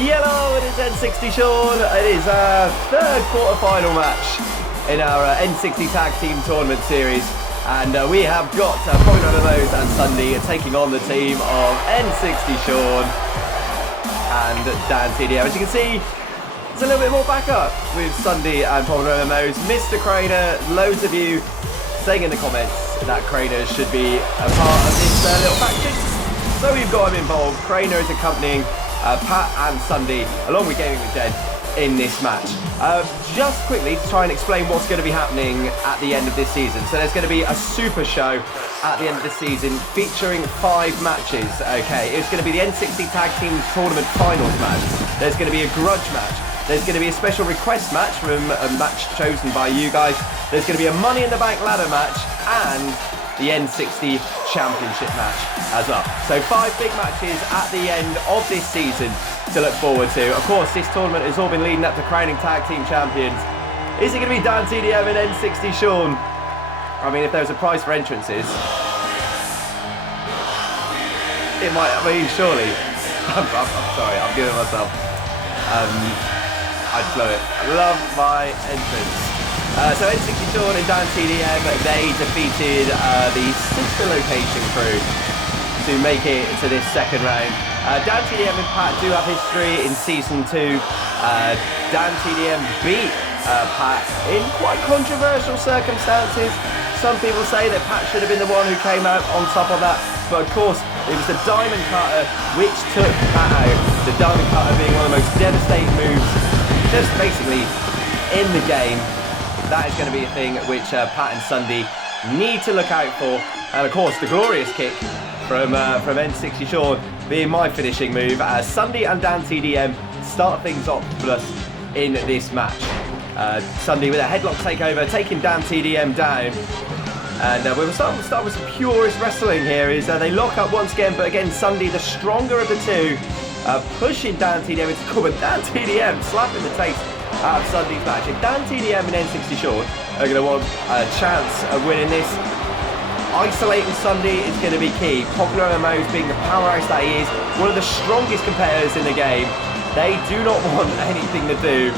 Yellow, it is N60Sean. It is our third quarter-final match in our N60 Tag Team Tournament Series. And we have got PopularMMOs and Ssundee taking on the team of N60Sean and DanTDM. As you can see, there's a little bit more backup with Ssundee and PopularMMOs. Mr. Craner, loads of you saying in the comments that Craner should be a part of this little faction. So we've got him involved. Craner is accompanying Pat and Ssundee, along with Gaming with Jen, in this match. Just quickly to try and explain what's going to be happening at the end of this season. So there's going to be a super show at the end of the season featuring 5 matches. Okay, it's going to be the N60 Tag Team Tournament Finals match. There's going to be a grudge match. There's going to be a special request match from a match chosen by you guys. There's going to be a Money in the Bank ladder match and the N60 Championship match as well. So 5 big matches at the end of this season to look forward to. Of course, this tournament has all been leading up to crowning tag team champions. Is it going to be DanTDM and N60Sean? I mean, if there was a prize for entrances, it might, I mean, surely. I'm sorry, I'm giving myself. I'd blow it. I love my entrance. So N60Sean and DanTDM, they defeated the sister location crew to make it to this second round. DanTDM and Pat do have history in Season 2. DanTDM beat Pat in quite controversial circumstances. Some people say that Pat should have been the one who came out on top of that, but of course it was the Diamond Cutter which took Pat out. The Diamond Cutter being one of the most devastating moves just basically in the game. That is going to be a thing which Pat and Ssundee need to look out for. And of course, the glorious kick from N60Sean being my finishing move as Ssundee and DanTDM start things off for us in this match. Ssundee with a headlock takeover, taking DanTDM down. And we'll start with some purist wrestling here. They lock up once again, but again, Ssundee, the stronger of the two, pushing DanTDM into the corner. DanTDM slapping the taste out of Ssundee's match. If DanTDM and N60Sean are going to want a chance of winning this, isolating Ssundee is going to be key. PopularMMOs being the powerhouse that he is, one of the strongest competitors in the game. They do not want anything to do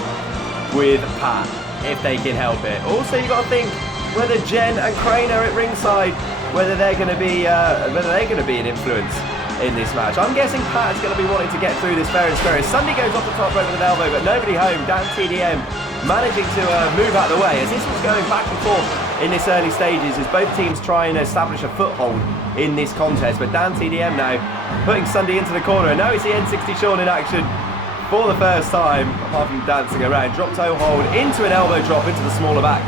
with Pat if they can help it. Also, you've got to think whether Jen and Craner at ringside, whether they're going to be an influence in this match. I'm guessing Pat's going to be wanting to get through this fair and square. Ssundee goes off the top rope with an elbow, but nobody home. DanTDM managing to move out of the way as this was going back and forth in this early stages as both teams try and establish a foothold in this contest. But DanTDM now putting Ssundee into the corner, and now we see N60Sean in action for the first time, apart from dancing around. Drop toe hold into an elbow drop into the smaller back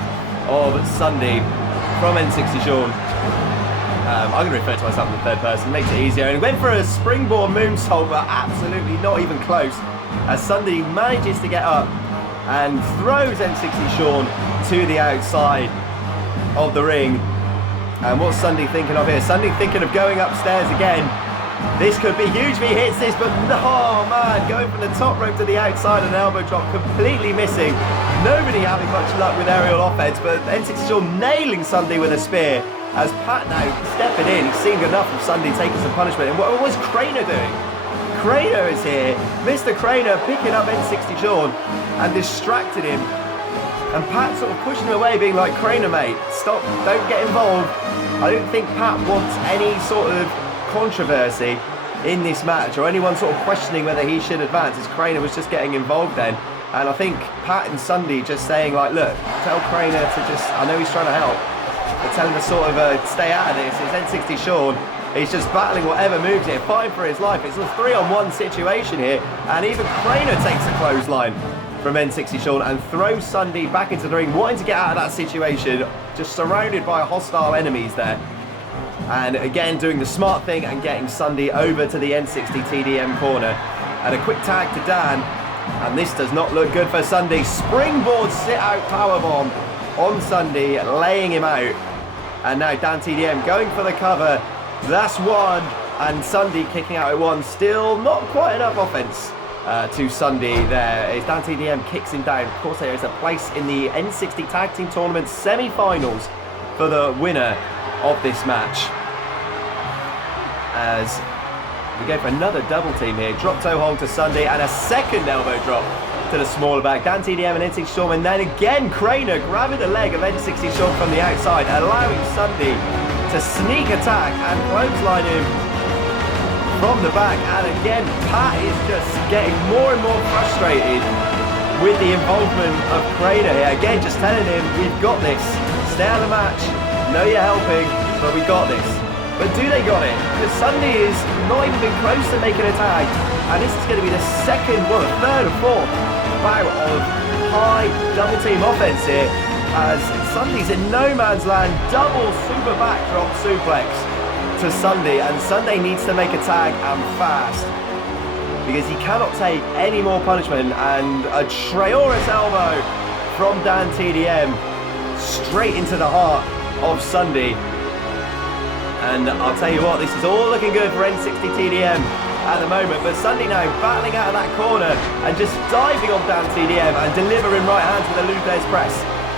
of Ssundee from N60Sean. I'm going to refer to myself in the third person, makes it easier. And went for a springboard moonsault, but absolutely not even close, as Ssundee manages to get up and throws N60Sean to the outside of the ring. And what's Ssundee thinking of here? Ssundee thinking of going upstairs again. This could be huge if he hits this, but oh man, going from the top rope to the outside, an elbow drop completely missing. Nobody having much luck with aerial offense, but N60Sean nailing Ssundee with a spear. As Pat now stepping in, he's seen enough of Ssundee taking some punishment. And what was Craner doing? Craner is here. Mr. Craner picking up N60Sean and distracted him. And Pat sort of pushing him away, being like, Craner, mate, stop, don't get involved. I don't think Pat wants any sort of controversy in this match or anyone sort of questioning whether he should advance, as Craner was just getting involved then. And I think Pat and Ssundee just saying like, look, tell Craner to just, I know he's trying to help, but tell him to sort of stay out of this. It's N60Sean. He's just battling whatever moves here, fighting for his life. It's a 3-on-1 situation here, and even Craner takes a clothesline from N60Sean and throws Ssundee back into the ring, wanting to get out of that situation, just surrounded by hostile enemies there. And again, doing the smart thing and getting Ssundee over to the N60 TDM corner. And a quick tag to Dan, and this does not look good for Ssundee. Springboard sit-out powerbomb on Ssundee, laying him out. And now DanTDM going for the cover. That's one, and Ssundee kicking out at one. Still not quite enough offense to Ssundee there. As DanTDM kicks him down. Of course, there is a place in the N60 Tag Team Tournament semi-finals for the winner of this match. As We go for another double team here. Drop toe hold to Ssundee and a second elbow drop to the smaller back. DanTDM and N60Sean, and then again Craner grabbing the leg of N60Sean from the outside, allowing Ssundee to sneak attack and clothesline him from the back. And again, Pat is just getting more and more frustrated with the involvement of Craner here. Again, just telling him, we've got this. Stay out of the match. Know you're helping, but we got this. But do they got it? Because Ssundee is not even been close to making a tag. And this is going to be the second, well, the third or fourth bout of high double team offense here. As Sundee's in no man's land. Double super backdrop suplex to Ssundee. And Ssundee needs to make a tag and fast, because he cannot take any more punishment. And a Traorus elbow from DanTDM straight into the heart of Ssundee. And I'll tell you what, this is all looking good for N60 TDM at the moment. But Ssundee now battling out of that corner and just diving on DanTDM and delivering right hands with a Luthes press.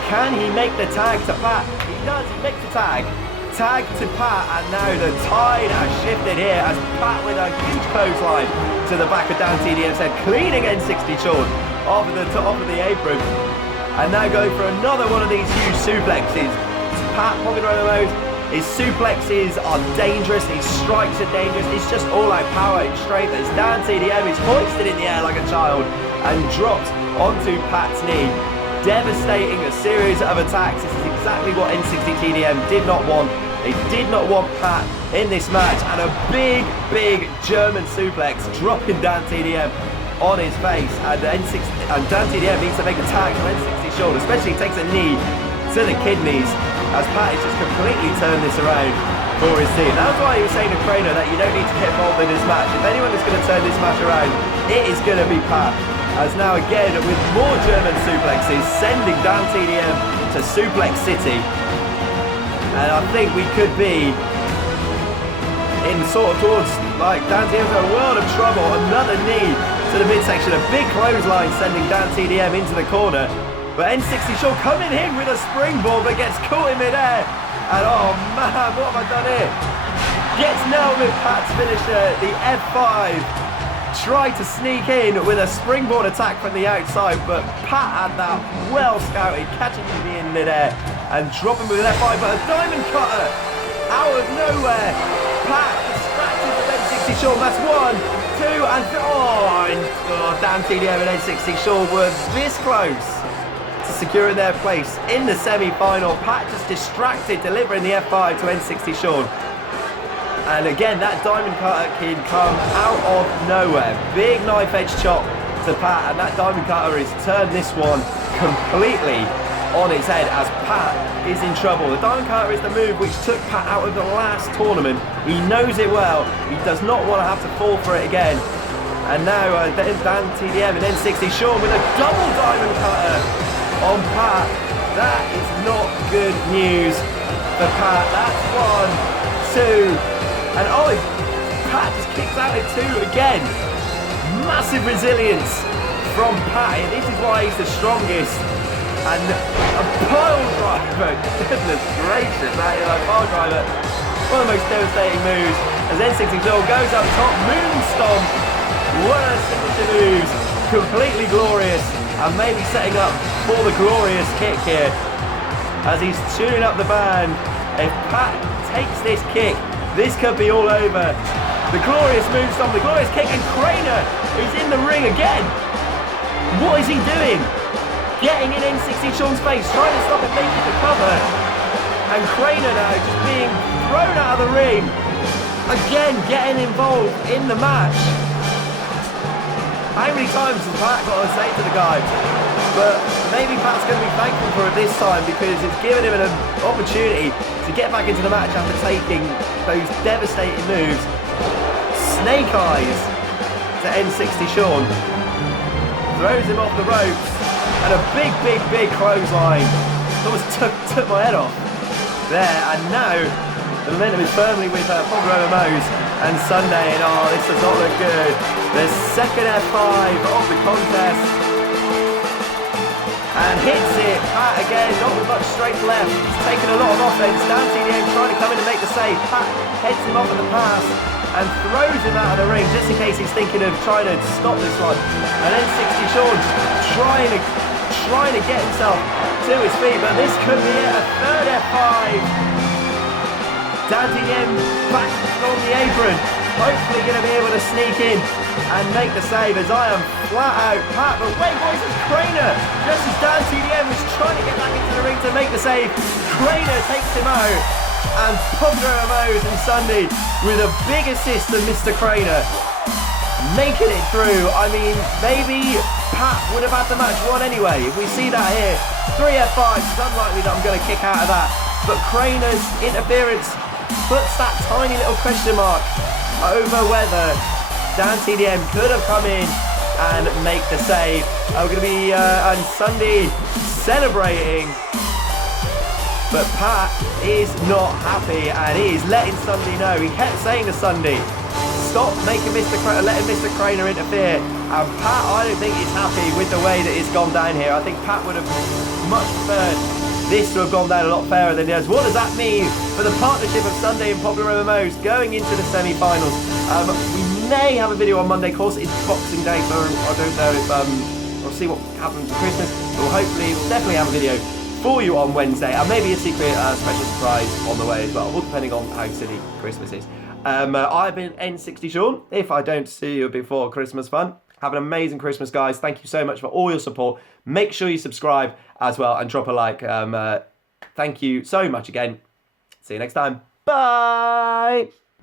Can he make the tag to Pat? He does, he makes the tag. Tag to Pat, and now the tide has shifted here as Pat with a huge clothesline to the back of DanTDM's head, cleaning N60Sean off of the apron. And now going for another one of these huge suplexes. Pat, PopularMMOs, his suplexes are dangerous, his strikes are dangerous, it's just all out power and strength. As DanTDM is hoisted in the air like a child and dropped onto Pat's knee, devastating a series of attacks. This is exactly what N60 TDM did not want. They did not want Pat in this match, and a big German suplex dropping DanTDM on his face. And DanTDM needs to make a tag from N60Sean, especially he takes a knee to the kidneys, as Pat has just completely turned this around for his team. That's why he was saying to Craner that you don't need to get involved in this match. If anyone is going to turn this match around, it is going to be Pat. As now again, with more German suplexes, sending DanTDM to Suplex City. And I think we could be in sort of towards, like, DanTDM's in a world of trouble. Another knee to the midsection, a big clothesline sending DanTDM into the corner. But N60Sean coming in with a springboard, but gets caught in midair. And oh man, what have I done here? Gets nailed with Pat's finisher, the F5. Tried to sneak in with a springboard attack from the outside, but Pat had that well scouted, catching him in midair and dropping with an F5. But a diamond cutter out of nowhere. Pat distracted with N60Sean. That's 1, 2, and DanTDM and N60Sean were this close to securing their place in the semi-final. Pat just distracted, delivering the F5 to N60Sean. And again, that diamond cutter can come out of nowhere. Big knife edge chop to Pat, and that diamond cutter has turned this one completely on its head as Pat is in trouble. The diamond cutter is the move which took Pat out of the last tournament. He knows it well. He does not want to have to fall for it again. And now DanTDM and N60Sean with a double diamond cutter on Pat. That is not good news for Pat. That's 1, 2, and Pat just kicks out at 2 again. Massive resilience from Pat. This is why he's the strongest. And a pile driver, goodness gracious, that is a pile driver. One of the most devastating moves as N60Sean goes up top, moon stomp. One of the signature moves, completely glorious, and maybe setting up for the glorious kick here as he's tuning up the band. If Pat takes this kick, this could be all over. The glorious move stomp, the glorious kick, and Craner is in the ring again. What is he doing? Getting in N60Sean's face, trying to stop it making the cover. And Craner now just being thrown out of the ring. Again, getting involved in the match. How many times has Pat got to say to the guy? But maybe Pat's going to be thankful for it this time, because it's given him an opportunity to get back into the match after taking those devastating moves. Snake eyes to N60Sean. Throws him off the ropes. And a big clothesline. Almost took my head off there. And now the momentum is firmly with PopularMMOs and Ssundee. And this does not look good. The second F5 of the contest. And hits it. Pat again, not with much strength left. He's taken a lot of offense. DanTDM trying to come in and make the save. Pat heads him off at the pass. and throws him out of the ring just in case he's thinking of trying to stop this one. And then N60Sean trying to get himself to his feet, but this could be it. A third F5. DanTDM back on the apron. Hopefully going to be able to sneak in and make the save, as I am flat out Pat. But wait, boys, it's Craner. Just as DanTDM was trying to get back into the ring to make the save, Craner takes him out. And PopularMMOs and Ssundee with a big assist to Mr. Craner, making it through. I mean, maybe Pat would have had the match won anyway. If we see that here, 3 F5s, it's unlikely that I'm going to kick out of that. But Craner's interference puts that tiny little question mark over whether DanTDM could have come in and make the save. We're going to be and Ssundee celebrating, but Pat is not happy, and he is letting Ssundee know. He kept saying to Ssundee, stop making letting Mr. Craner interfere. And Pat, I don't think he's happy with the way that it's gone down here. I think Pat would have much preferred this to have gone down a lot fairer than it has. What does that mean for the partnership of Ssundee and PopularMMOs going into the semi-finals? We may have a video on Monday. Of course, it's Boxing Day, so I don't know if we'll see what happens for Christmas. We'll definitely have a video for you on Wednesday, and maybe a secret special surprise on the way as well, all depending on how silly Christmas is. I've been N60Sean. If I don't see you before Christmas fun, have an amazing Christmas, guys. Thank you so much for all your support. Make sure you subscribe as well and drop a like. Thank you so much again. See you next time. Bye.